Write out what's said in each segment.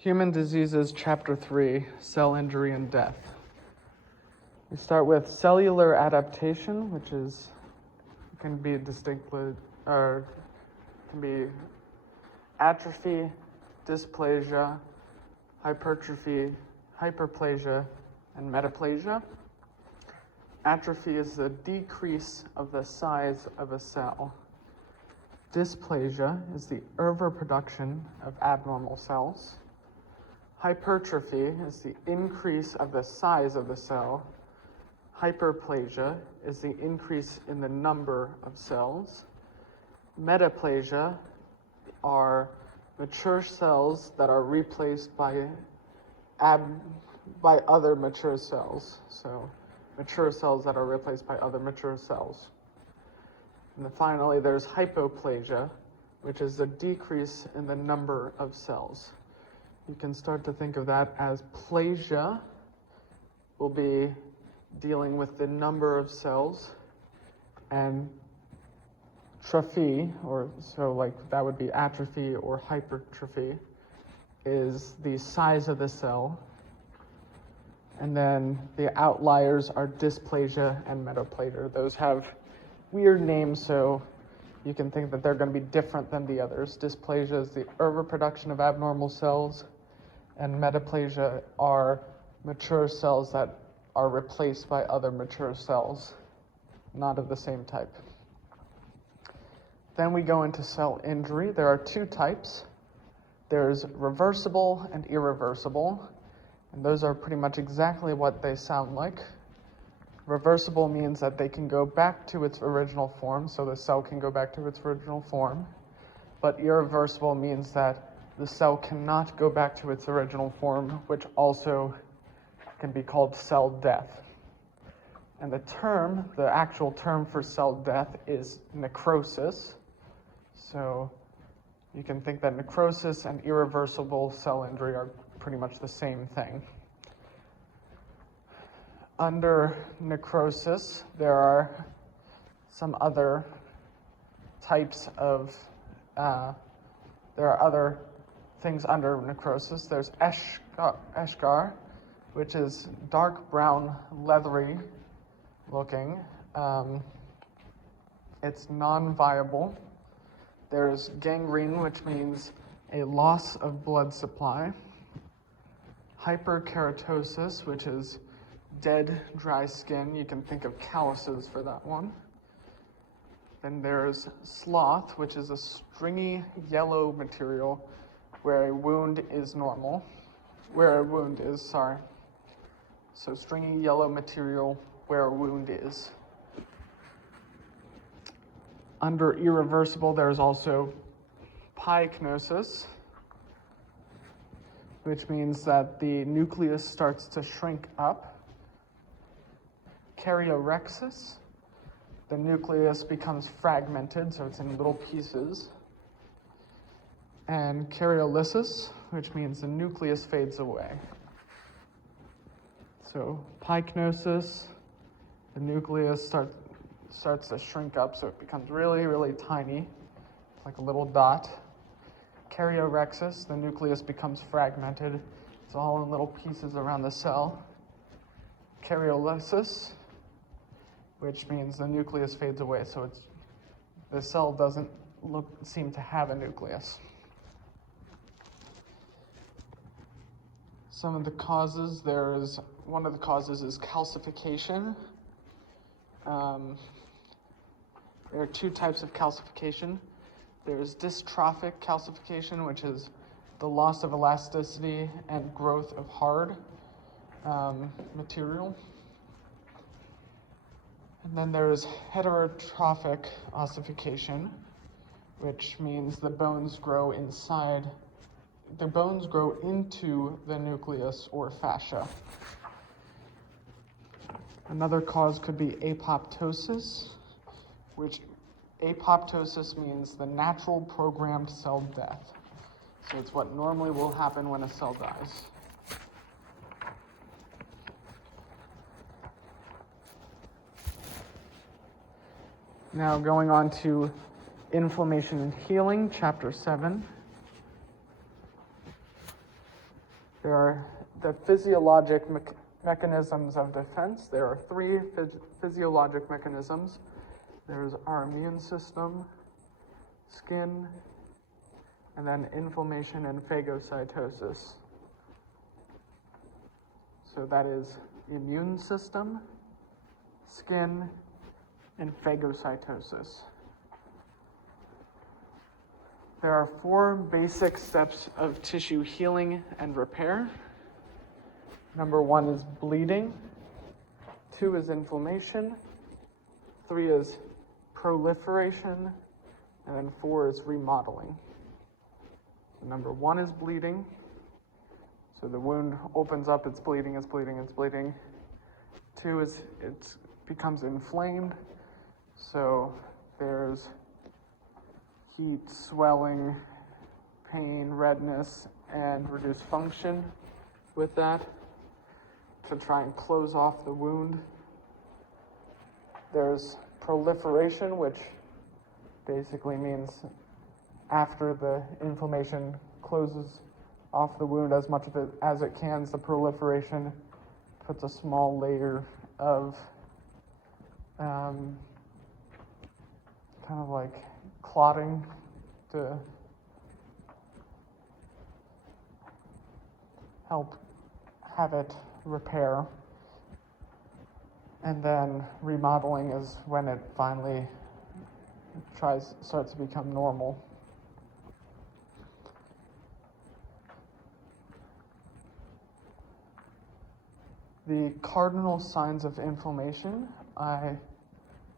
Human Diseases, Chapter 3, Cell Injury and Death. We start with cellular adaptation, which can be atrophy, dysplasia, hypertrophy, hyperplasia, and metaplasia. Atrophy is the decrease of the size of a cell. Dysplasia is the overproduction of abnormal cells. Hypertrophy is the increase of the size of the cell. Hyperplasia is the increase in the number of cells. Metaplasia are mature cells that are replaced by other mature cells. So mature cells that are replaced by other mature cells. And then finally, there's hypoplasia, which is the decrease in the number of cells. You can start to think of that as plasia will be dealing with the number of cells, and trophy, that would be atrophy or hypertrophy, is the size of the cell. And then the outliers are dysplasia and metaplasia. Those have weird names, so you can think that they're going to be different than the others. Dysplasia is the overproduction of abnormal cells, and metaplasia are mature cells that are replaced by other mature cells, not of the same type. Then we go into cell injury. There are two types. There's reversible and irreversible, and those are pretty much exactly what they sound like. Reversible means that they can go back to its original form, so the cell can go back to its original form. But irreversible means that the cell cannot go back to its original form, which also can be called cell death. And the actual term for cell death is necrosis. So you can think that necrosis and irreversible cell injury are pretty much the same thing. Under necrosis, there are some other types of, there are other things under necrosis. There's eschar, which is dark brown, leathery looking. It's non-viable. There's gangrene, which means a loss of blood supply. Hyperkeratosis, which is dead, dry skin. You can think of calluses for that one. Then there's slough, which is a stringy yellow material where a wound is normal. So stringy yellow material where a wound is. Under irreversible, there's also pycnosis, which means that the nucleus starts to shrink up. Karyorrhexis, the nucleus becomes fragmented, so it's in little pieces. And karyolysis, which means the nucleus fades away. So pycnosis, the nucleus starts to shrink up, so it becomes really, really tiny, like a little dot. Karyorrhexis, the nucleus becomes fragmented. It's all in little pieces around the cell. Karyolysis, which means the nucleus fades away, so the cell doesn't seem to have a nucleus. Some of the causes, one of the causes is calcification. There are two types of calcification. There's dystrophic calcification, which is the loss of elasticity and growth of hard material. And then there's heterotrophic ossification, which means the bones grow into the nucleus or fascia. Another cause could be apoptosis, which apoptosis means the natural programmed cell death. So it's what normally will happen when a cell dies. Now going on to inflammation and healing, chapter 7. There are the physiologic mechanisms of defense. There are three physiologic mechanisms. There's our immune system, skin, and then inflammation and phagocytosis. So that is immune system, skin, and phagocytosis. There are 4 basic steps of tissue healing and repair. Number 1 is bleeding. 2 is inflammation. 3 is proliferation. And then 4 is remodeling. So number 1 is bleeding. So the wound opens up, it's bleeding, it's bleeding, it's bleeding. 2 is it becomes inflamed. So there's heat, swelling, pain, redness, and reduced function with that to try and close off the wound. There's proliferation, which basically means after the inflammation closes off the wound as much of it as it can, the proliferation puts a small layer of kind of like clotting to help have it repair. And then remodeling is when it finally starts to become normal. The cardinal signs of inflammation, I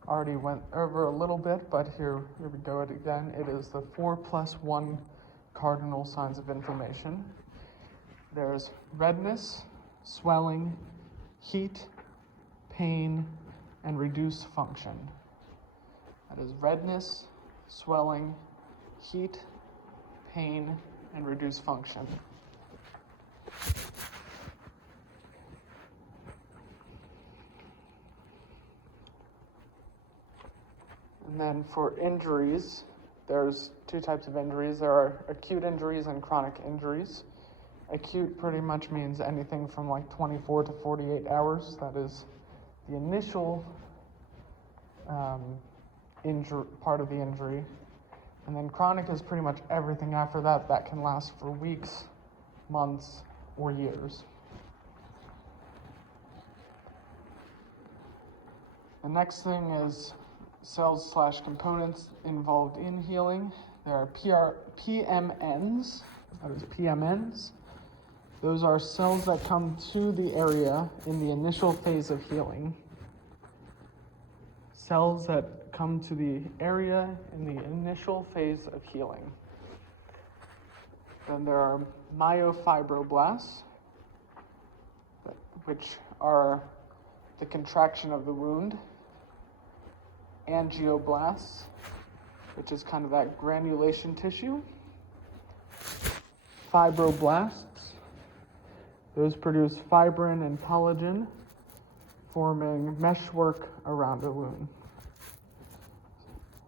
already went over a little bit, but here we go again. It is the 4+1 cardinal signs of inflammation. There's redness, swelling, heat, pain, and reduced function. That is redness, swelling, heat, pain, and reduced function. And then for injuries, there's 2 types of injuries. There are acute injuries and chronic injuries. Acute pretty much means anything from like 24 to 48 hours. That is the initial part of the injury. And then chronic is pretty much everything after that that can last for weeks, months, or years. The next thing is cells/components involved in healing. There are PMNs. That is PMNs. Those are cells that come to the area in the initial phase of healing. Cells that come to the area in the initial phase of healing. Then there are myofibroblasts, which are the contraction of the wound. Angioblasts, which is kind of that granulation tissue. Fibroblasts, those produce fibrin and collagen, forming meshwork around a wound.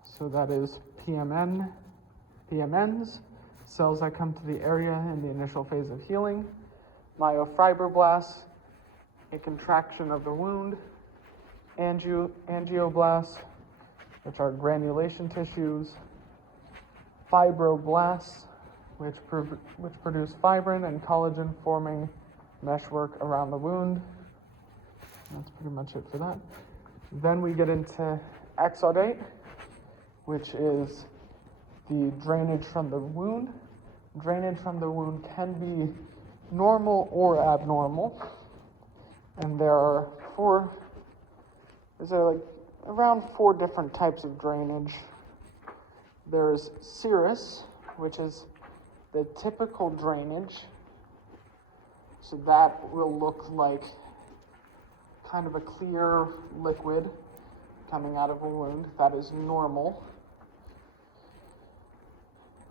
So that is PMNs, cells that come to the area in the initial phase of healing. Myofibroblasts, a contraction of the wound. Angioblasts, which are granulation tissues. Fibroblasts, which produce fibrin and collagen, forming meshwork around the wound. That's pretty much it for that. Then we get into exudate, which is the drainage from the wound. Drainage from the wound can be normal or abnormal. And there are around 4 different types of drainage. There's serous, which is the typical drainage. So that will look like kind of a clear liquid coming out of a wound. That is normal.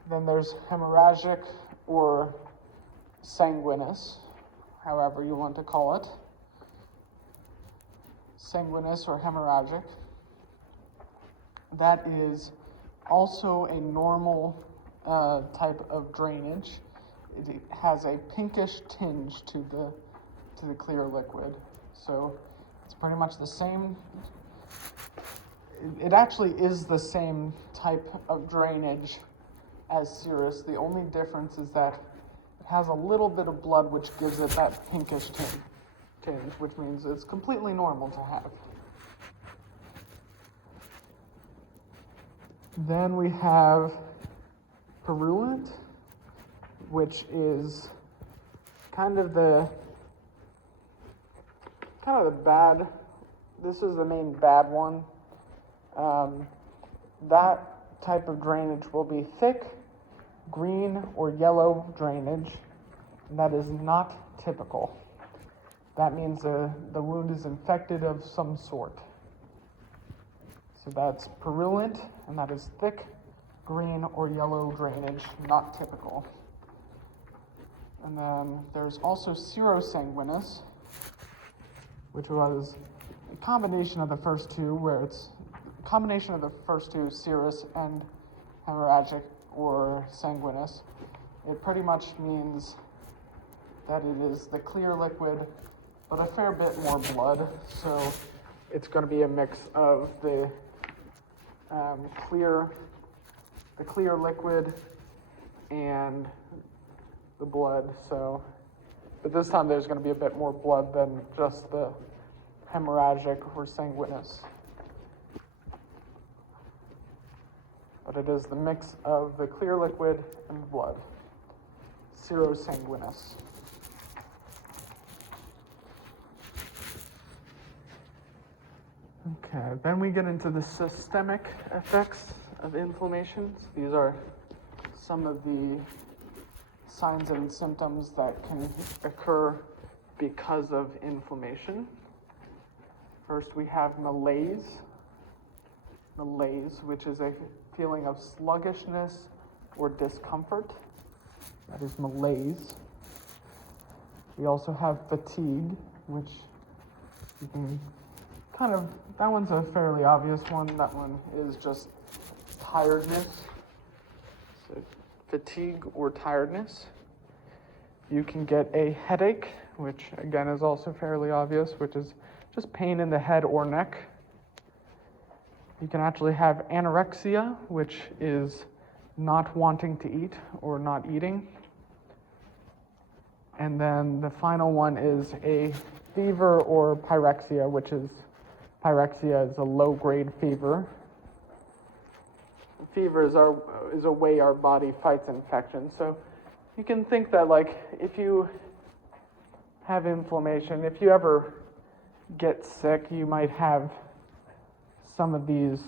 Then there's hemorrhagic or sanguineous, however you want to call it. Sanguineous or hemorrhagic. That is also a normal type of drainage. it has a pinkish tinge to the clear liquid. So it's pretty much the same. It actually is the same type of drainage as Cirrus. The only difference is that it has a little bit of blood, which gives it that pinkish tinge, which means it's completely normal to have. Then we have purulent, which is kind of the bad. This is the main bad one. That type of drainage will be thick, green, or yellow drainage. And that is not typical. That means the wound is infected of some sort. So that's purulent, and that is thick, green, or yellow drainage, not typical. And then there's also serosanguinous, which was a combination of the first two, where it's a combination of the first two, serous and hemorrhagic or sanguinous. It pretty much means that it is the clear liquid, but a fair bit more blood. So it's going to be a mix of the clear liquid and the blood. So, but this time there's going to be a bit more blood than just the hemorrhagic or sanguinous. But it is the mix of the clear liquid and the blood. Serosanguinous. Okay, then we get into the systemic effects of inflammations. These are some of the signs and symptoms that can occur because of inflammation. First, we have malaise. Malaise, which is a feeling of sluggishness or discomfort. That is malaise. We also have fatigue, which you can that one's a fairly obvious one. That one is just tiredness. So fatigue or tiredness. You can get a headache, which again is also fairly obvious, which is just pain in the head or neck. You can actually have anorexia, which is not wanting to eat or not eating. And then the final one is a fever or pyrexia, which is a low-grade fever. Fever is a way our body fights infection. So you can think that, like, if you have inflammation, if you ever get sick, you might have some of these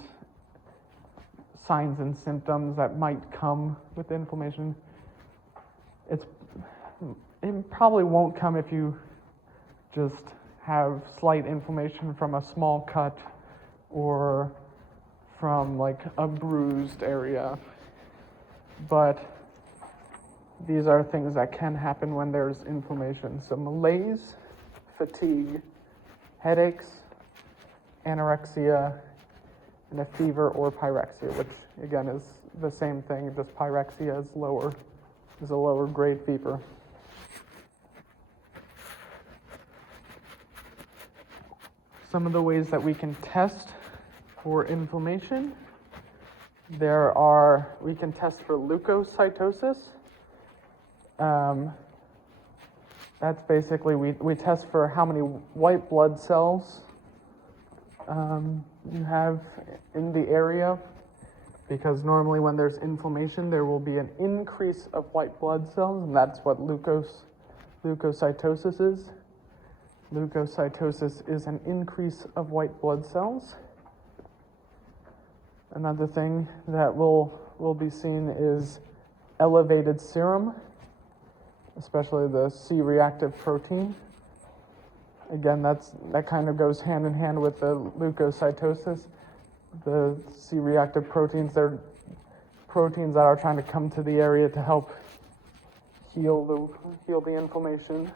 signs and symptoms that might come with inflammation. It probably won't come if you just have slight inflammation from a small cut or from like a bruised area. But these are things that can happen when there's inflammation. So malaise, fatigue, headaches, anorexia, and a fever or pyrexia, which again is the same thing, just pyrexia is a lower grade fever. Some of the ways that we can test for inflammation. We can test for leukocytosis. That's basically, we test for how many white blood cells you have in the area, because normally when there's inflammation, there will be an increase of white blood cells, and that's what leukocytosis is. Leukocytosis is an increase of white blood cells. Another thing that will be seen is elevated serum, especially the C-reactive protein. Again, that kind of goes hand in hand with the leukocytosis. The C-reactive proteins, they're proteins that are trying to come to the area to help heal the inflammation.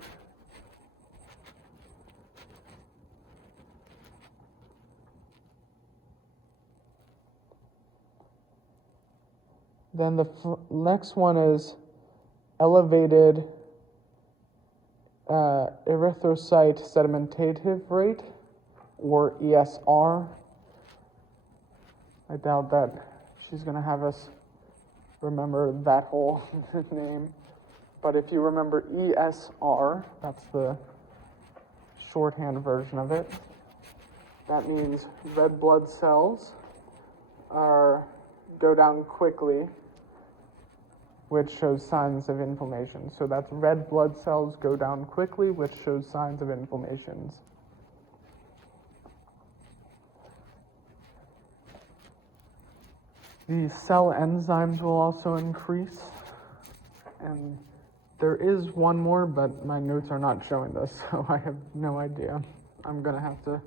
Then the next one is elevated erythrocyte sedimentative rate, or ESR. I doubt that she's going to have us remember that whole name. But if you remember ESR, that's the shorthand version of it. That means red blood cells go down quickly, which shows signs of inflammation. So that's red blood cells go down quickly, which shows signs of inflammations. The cell enzymes will also increase. And there is one more, but my notes are not showing this, so I have no idea. I'm going to have to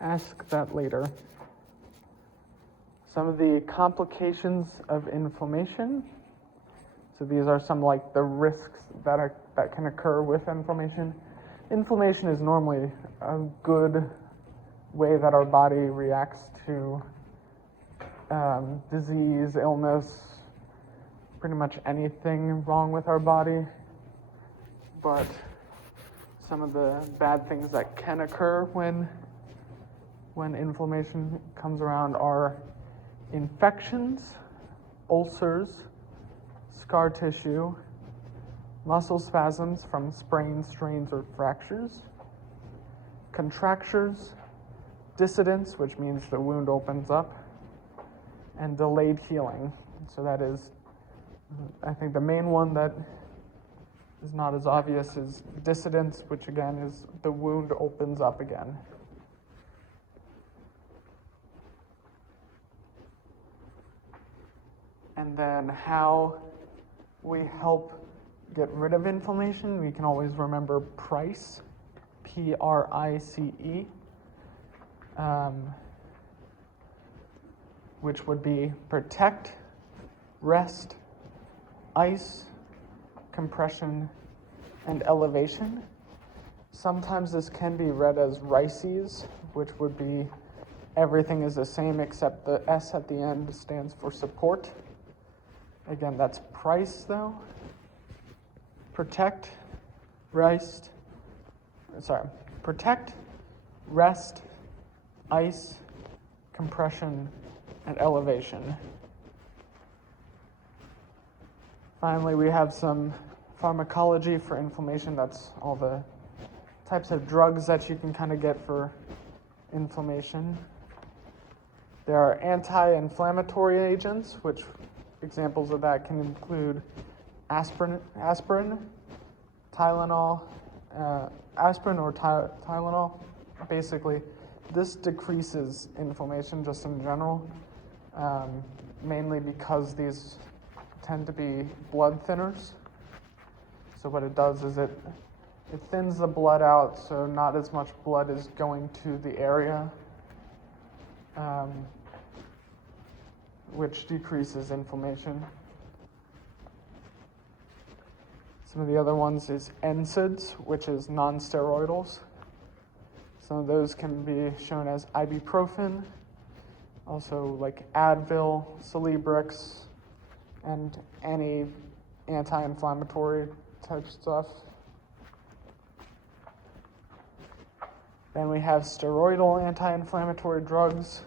ask that later. Some of the complications of inflammation. So these are some like the risks that can occur with inflammation. Inflammation is normally a good way that our body reacts to disease, illness, pretty much anything wrong with our body. But some of the bad things that can occur when inflammation comes around are infections, ulcers, scar tissue, muscle spasms from sprains, strains, or fractures, contractures, dissidence, which means the wound opens up, and delayed healing. So that is, I think the main one that is not as obvious is dissidence, which again is the wound opens up again. And then how we help get rid of inflammation, we can always remember PRICE, P-R-I-C-E, which would be protect, rest, ice, compression, and elevation. Sometimes this can be read as RICES, which would be everything is the same except the S at the end stands for support. Again, that's PRICE though. Protect, rest, ice, compression, and elevation. Finally, we have some pharmacology for inflammation. That's all the types of drugs that you can kind of get for inflammation. There are anti-inflammatory agents, which examples of that can include aspirin, Tylenol, aspirin or Tylenol. Basically, this decreases inflammation just in general, mainly because these tend to be blood thinners. So what it does is it thins the blood out, so not as much blood is going to the area, which decreases inflammation. Some of the other ones is NSAIDs, which is non-steroidals. Some of those can be shown as ibuprofen, also like Advil, Celebrex, and any anti-inflammatory type stuff. Then we have steroidal anti-inflammatory drugs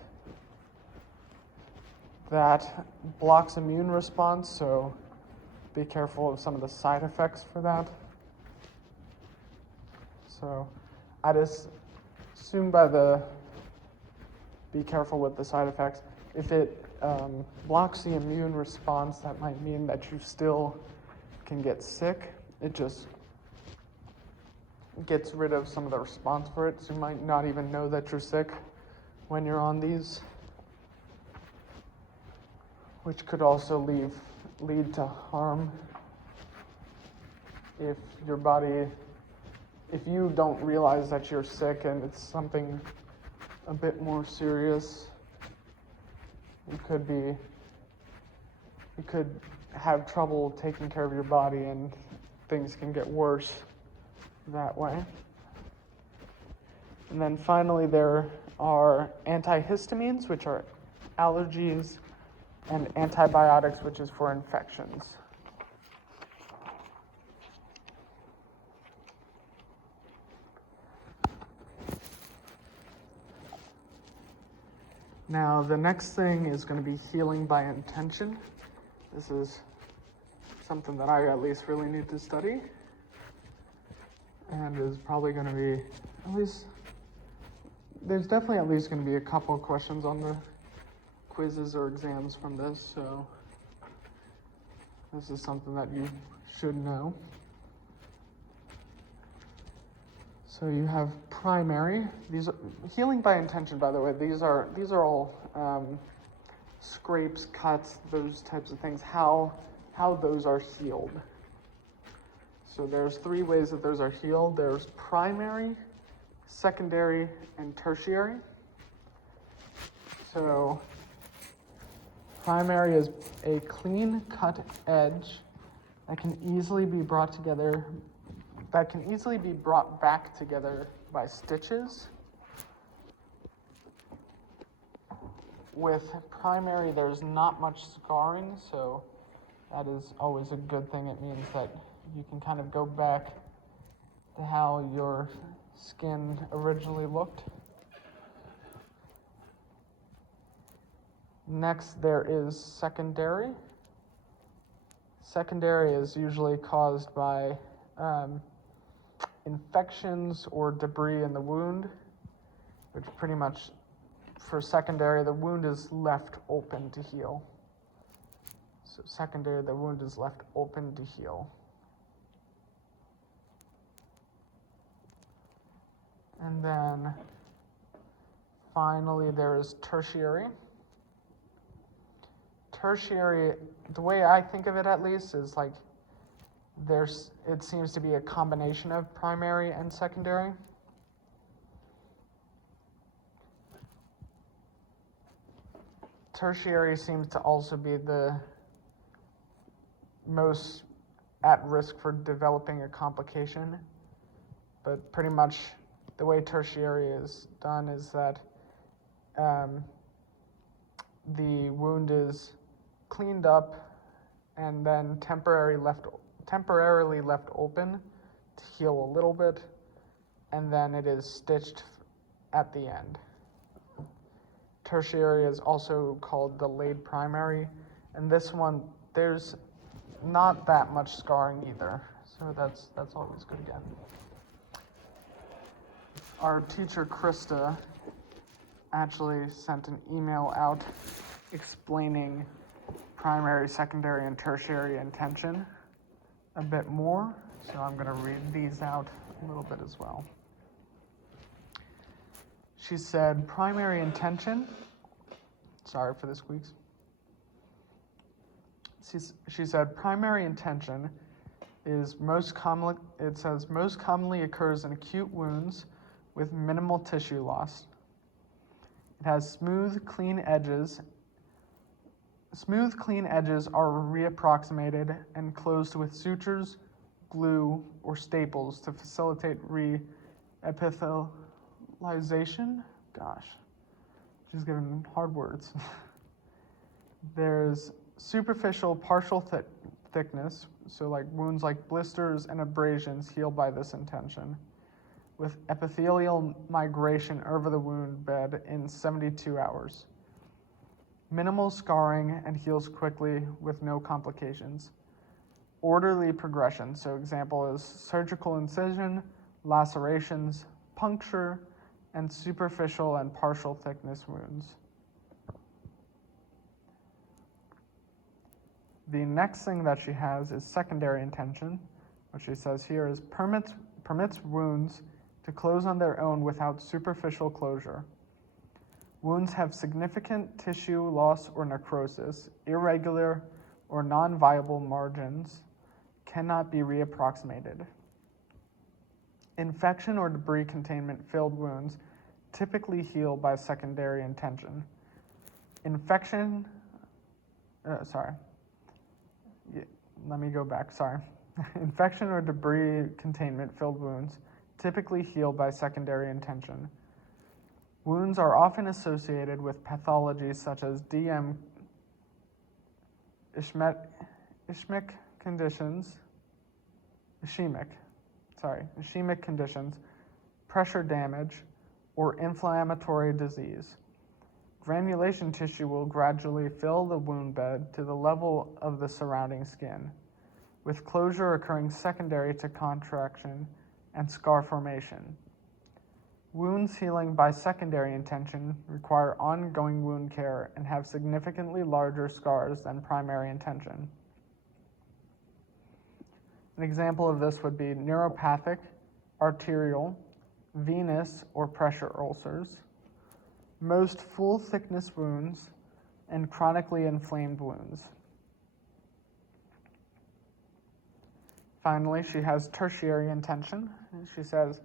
that blocks immune response, so be careful of some of the side effects for that. So I just assume be careful with the side effects. If it blocks the immune response, that might mean that you still can get sick. It just gets rid of some of the response for it, so you might not even know that you're sick when you're on these, which could also lead to harm if you don't realize that you're sick and it's something a bit more serious. You could have trouble taking care of your body and things can get worse that way. And then finally there are antihistamines, which are allergies, and antibiotics, which is for infections. Now, the next thing is going to be healing by intention. This is something that I at least really need to study, and is probably going to be at least, there's definitely at least going to be a couple of questions on the quizzes or exams from this, so this is something that you should know. So you have primary. These are healing by intention, by the way. These are all scrapes, cuts, those types of things. How those are healed. So there's 3 ways that those are healed. There's primary, secondary, and tertiary. So primary is a clean cut edge that can easily be brought back together by stitches. With primary, there's not much scarring, so that is always a good thing. It means that you can kind of go back to how your skin originally looked. Next, there is secondary. Secondary is usually caused by infections or debris in the wound, which pretty much, for secondary, the wound is left open to heal. So secondary, the wound is left open to heal. And then finally, there is tertiary. Tertiary, the way I think of it at least, is like it seems to be a combination of primary and secondary. Tertiary seems to also be the most at risk for developing a complication, but pretty much the way tertiary is done is that the wound is cleaned up and then temporarily left open to heal a little bit, and then it is stitched at the end. Tertiary is also called delayed primary, and this one, there's not that much scarring either, so that's always good again. Our teacher, Krista, actually sent an email out explaining primary, secondary, and tertiary intention a bit more, so I'm going to read these out a little bit as well. She said, primary intention, sorry for the squeaks. She said, primary intention is most commonly occurs in acute wounds with minimal tissue loss. It has smooth, clean edges. Smooth, clean edges are reapproximated and closed with sutures, glue, or staples to facilitate reepithelialization. Gosh, she's giving hard words. There's superficial partial thickness, so like wounds like blisters and abrasions heal by this intention, with epithelial migration over the wound bed in 72 hours. Minimal scarring and heals quickly with no complications. Orderly progression, so example is surgical incision, lacerations, puncture, and superficial and partial thickness wounds. The next thing that she has is secondary intention, what she says here is permits wounds to close on their own without superficial closure. Wounds have significant tissue loss or necrosis, irregular or non-viable margins, cannot be reapproximated. Infection or debris containment filled wounds typically heal by secondary intention. Infection or debris containment filled wounds typically heal by secondary intention. Wounds are often associated with pathologies such as DM, ischemic conditions, pressure damage, or inflammatory disease. Granulation tissue will gradually fill the wound bed to the level of the surrounding skin, with closure occurring secondary to contraction and scar formation. Wounds healing by secondary intention require ongoing wound care and have significantly larger scars than primary intention. An example of this would be neuropathic, arterial, venous, or pressure ulcers, most full-thickness wounds, and chronically inflamed wounds. Finally, she has tertiary intention. She says,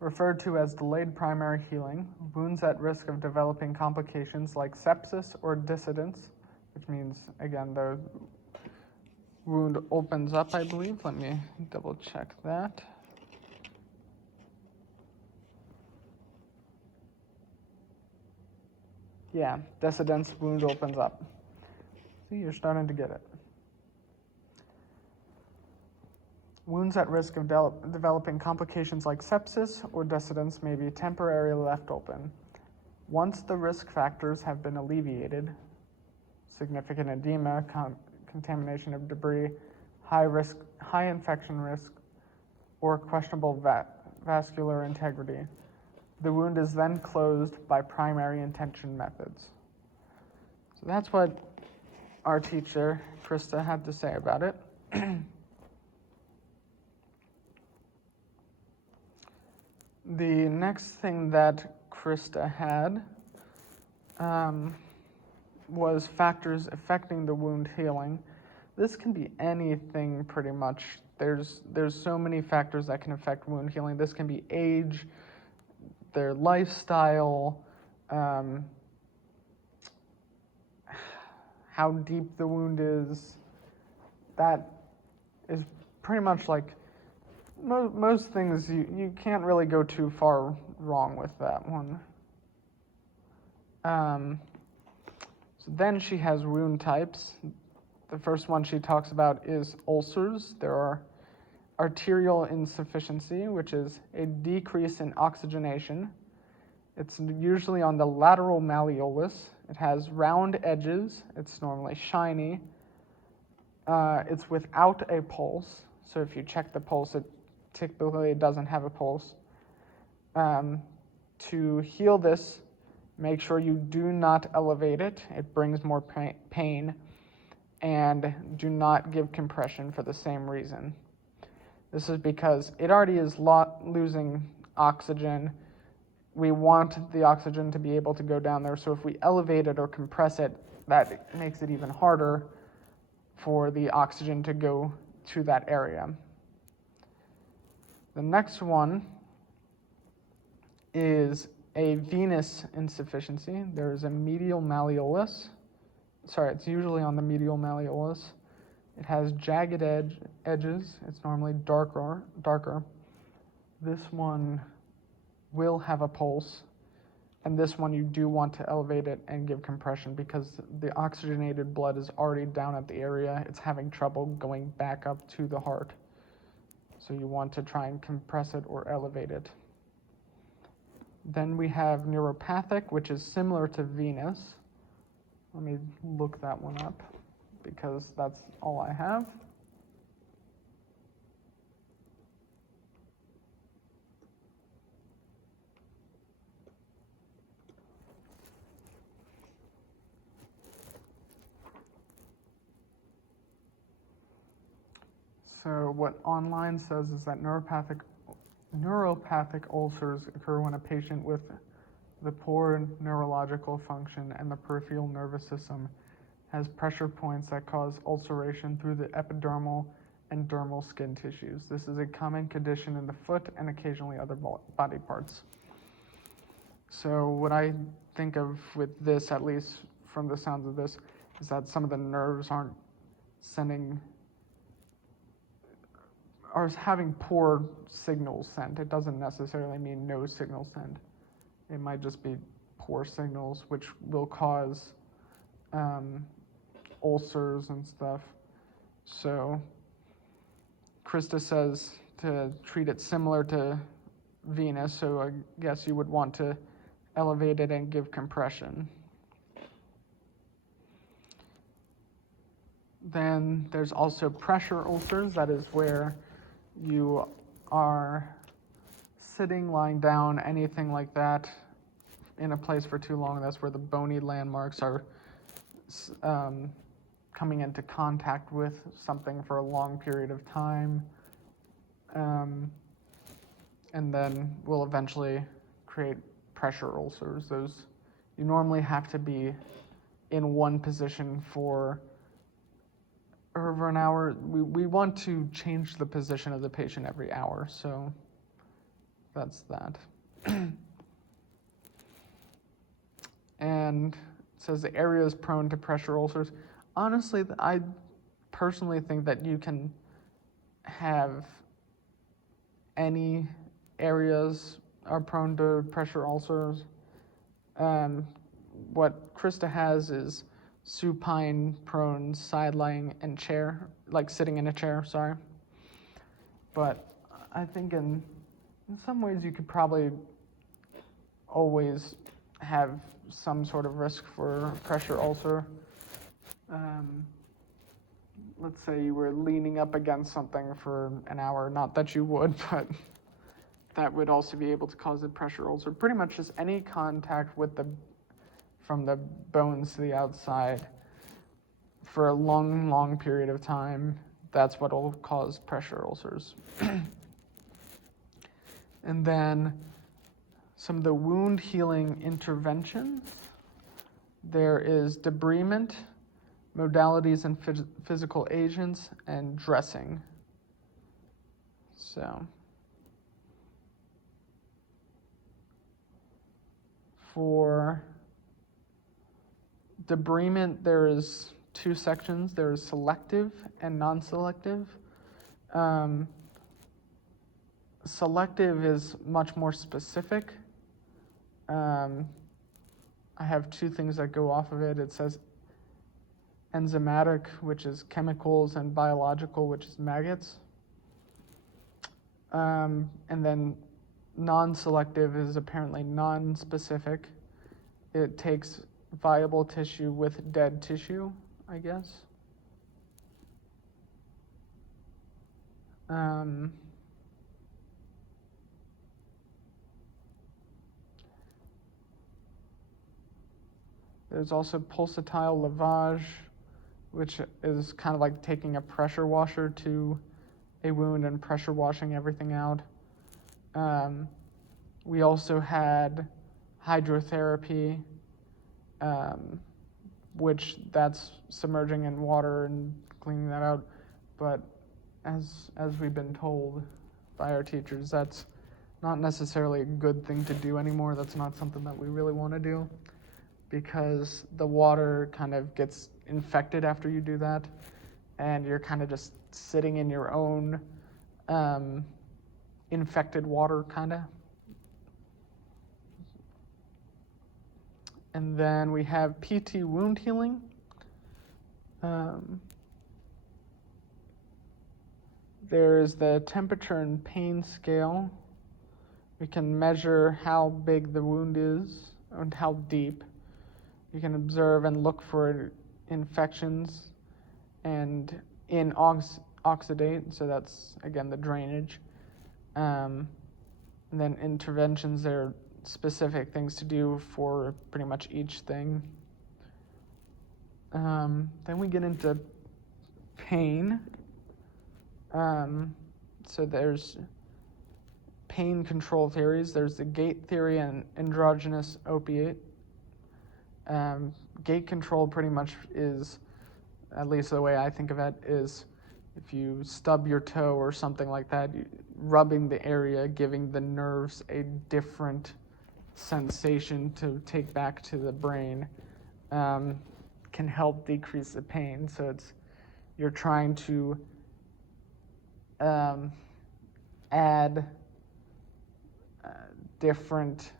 referred to as delayed primary healing, wounds at risk of developing complications like sepsis or dissidence, which means, again, the wound opens up, I believe. Let me double check that. Yeah, dissidence, wound opens up. See, you're starting to get it. Wounds at risk of developing complications like sepsis or dissidence may be temporarily left open. Once the risk factors have been alleviated, significant edema, contamination of debris, high infection risk, or questionable vascular integrity, the wound is then closed by primary intention methods. So that's what our teacher, Krista, had to say about it. The next thing that Krista had was factors affecting the wound healing. This can be anything pretty much. There's so many factors that can affect wound healing. This can be age, their lifestyle, how deep the wound is. That is pretty much like most things. You can't really go too far wrong with that one. So then she has wound types. The first one she talks about is ulcers. There are arterial insufficiency, which is a decrease in oxygenation. It's usually on the lateral malleolus. It has round edges. It's normally shiny. It's without a pulse. So if you check the pulse, it typically doesn't have a pulse. To heal this, make sure you do not elevate it. It brings more pain. And do not give compression for the same reason. This is because it already is losing oxygen. We want the oxygen to be able to go down there. So if we elevate it or compress it, that makes it even harder for the oxygen to go to that area. The next one is a venous insufficiency. There is a medial malleolus. It's usually on the medial malleolus. It has jagged edges. It's normally darker. This one will have a pulse, and this one you do want to elevate it and give compression because the oxygenated blood is already down at the area. It's having trouble going back up to the heart. So you want to try and compress it or elevate it. Then we have neuropathic, which is similar to venous. Let me look that one up because that's all I have. So what online says is that neuropathic ulcers occur when a patient with the poor neurological function and the peripheral nervous system has pressure points that cause ulceration through the epidermal and dermal skin tissues. This is a common condition in the foot and occasionally other body parts. So what I think of with this, at least from the sounds of this, is that some of the nerves are having poor signals sent. It doesn't necessarily mean no signal sent. It might just be poor signals, which will cause ulcers and stuff. So Krista says to treat it similar to venous, so I guess you would want to elevated and give compression. Then there's also pressure ulcers. That is where you are sitting, lying down, anything like that in a place for too long. That's where the bony landmarks are coming into contact with something for a long period of time, and then will eventually create pressure ulcers. Those, you normally have to be in one position for over an hour. We want to change the position of the patient every hour, so that's that. And it says the area is prone to pressure ulcers. Honestly, I personally think that you can have any areas are prone to pressure ulcers. What Krista has is supine, prone, side lying, and chair, like sitting in a chair, sorry. But I think in some ways you could probably always have some sort of risk for pressure ulcer. Let's say you were leaning up against something for an hour, not that you would, but that would also be able to cause a pressure ulcer. Pretty much just any contact with from the bones to the outside for a long period of time, that's what will cause pressure ulcers. And then some of the wound healing interventions. There is debridement, modalities and physical agents, and dressing. So for debridement, there is two sections. There is selective and non-selective. Selective is much more specific. I have two things that go off of it. It says enzymatic, which is chemicals, and biological, which is maggots. And then non-selective is apparently non-specific. It takes viable tissue with dead tissue, I guess. There's also pulsatile lavage, which is kind of like taking a pressure washer to a wound and pressure washing everything out. We also had hydrotherapy, which that's submerging in water and cleaning that out. But as we've been told by our teachers, that's not necessarily a good thing to do anymore. That's not something that we really want to do, because the water kind of gets infected after you do that, and you're kind of just sitting in your own infected water, kind of. And then we have PT wound healing. There's the temperature and pain scale. We can measure how big the wound is and how deep. You can observe and look for infections and oxidate, so that's, again, the drainage. And then interventions, there are specific things to do for pretty much each thing. Then we get into pain. So there's pain control theories. There's the gait theory and endogenous opiate. Gait control pretty much is, at least the way I think of it, is if you stub your toe or something like that, rubbing the area, giving the nerves a different sensation to take back to the brain, can help decrease the pain. So you're trying to add different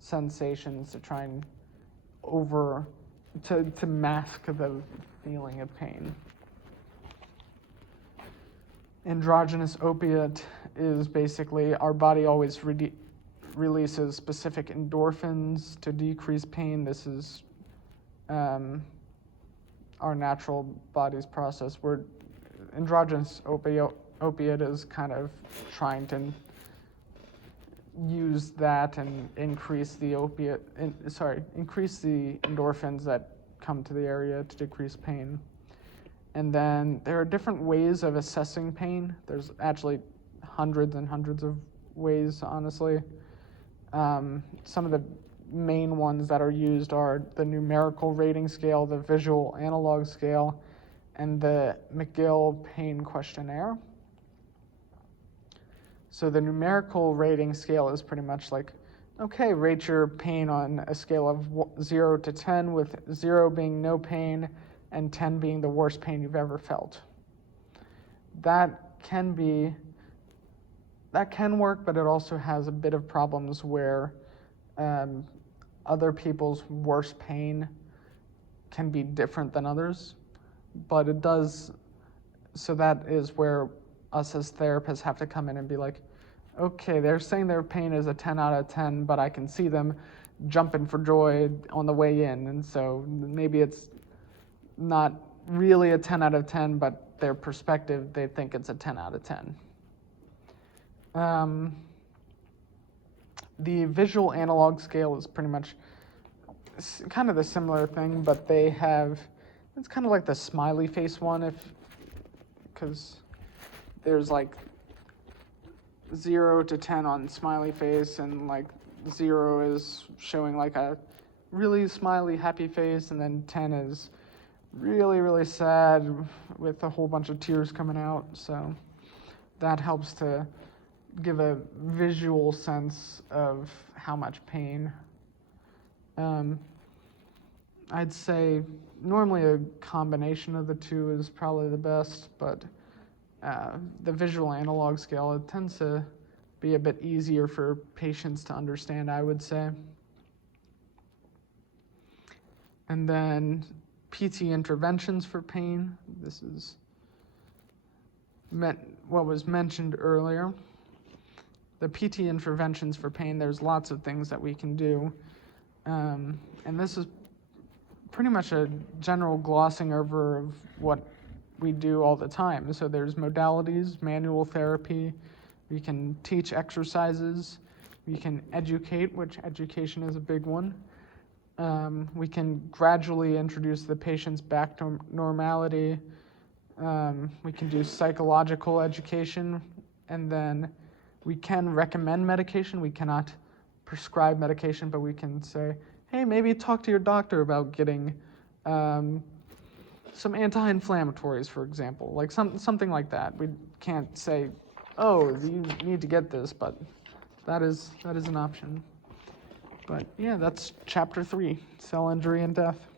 sensations to try and to mask the feeling of pain. Endogenous opiate is basically our body always releases specific endorphins to decrease pain. This is our natural body's process. Androgenous opiate is kind of trying to use that and increase the increase the endorphins that come to the area to decrease pain. And then there are different ways of assessing pain. There's actually hundreds and hundreds of ways, honestly. Some of the main ones that are used are the numerical rating scale, the visual analog scale, and the McGill Pain Questionnaire. So the numerical rating scale is pretty much like, okay, rate your pain on a scale of 0 to 10, with 0 being no pain and 10 being the worst pain you've ever felt. That can work, but it also has a bit of problems where other people's worst pain can be different than others. But it does, so that is where us as therapists have to come in and be like, okay, they're saying their pain is a 10 out of 10, but I can see them jumping for joy on the way in. And so maybe it's not really a 10 out of 10, but their perspective, they think it's a 10 out of 10. The visual analog scale is pretty much kind of the similar thing, but it's kind of like the smiley face one, because there's like 0 to 10 on smiley face, and like 0 is showing like a really smiley, happy face, and then 10 is really, really sad with a whole bunch of tears coming out. So that helps to give a visual sense of how much pain. I'd say normally a combination of the two is probably the best, but the visual analog scale, it tends to be a bit easier for patients to understand, I would say. And then PT interventions for pain. This is what was mentioned earlier. The PT interventions for pain, there's lots of things that we can do. And this is pretty much a general glossing over of what we do all the time. So there's modalities, manual therapy, we can teach exercises, we can educate, which education is a big one. We can gradually introduce the patients back to normality. We can do psychological education, and then we can recommend medication. We cannot prescribe medication, but we can say, hey, maybe talk to your doctor about getting some anti-inflammatories, for example, like something like that. We can't say, oh, you need to get this, but that is an option. But yeah, that's chapter 3, cell injury and death.